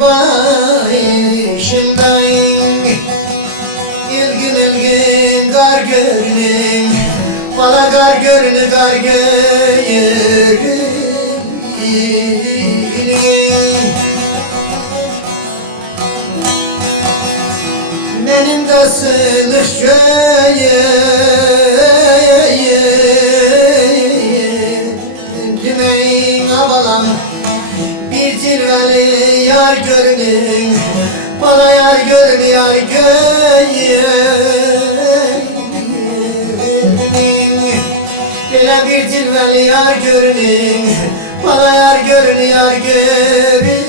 başındayım. İlgin ilgin kar görünün, bana kar görünü kar görünün. Benim de sınır köyüm avalan bir cilveli yar görünün, bana yar görünü yar görünün. Böyle bir cilveli yar görünün, bana yar görünü yar görünün.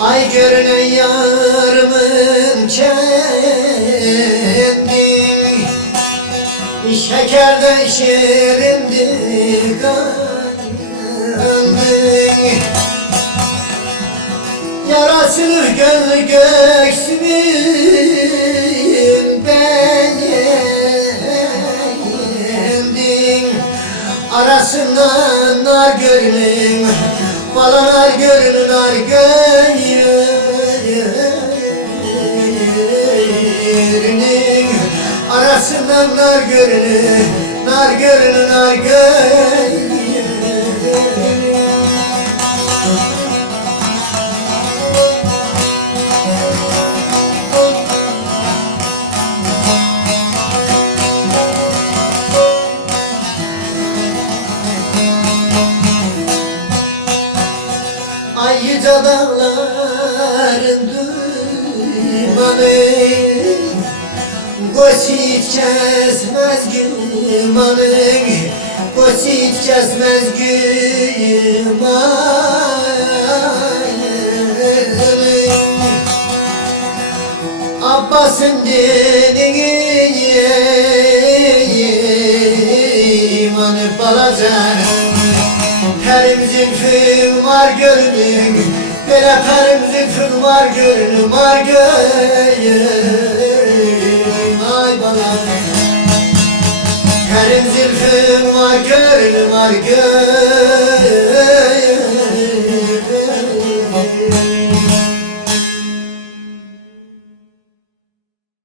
Ay görünen yarımın kendi, şekerden şirindir kandın. Yarasını gönlü göksümün beğendin. Arasından nar görünün, bana nar görünün nar görünün. Arasından nar görünün, nar görünün nar görünün. Ay yüce dağların dumanı, Koçit kesmez gümanın, koçit kesmez gümanın. Abbas'ın dinini imanı balacak, perim zülfün var görünüm, böyle perim zülfün var görünüm, var görünüm. Ay bana perim zülfün var görünüm, var görünüm.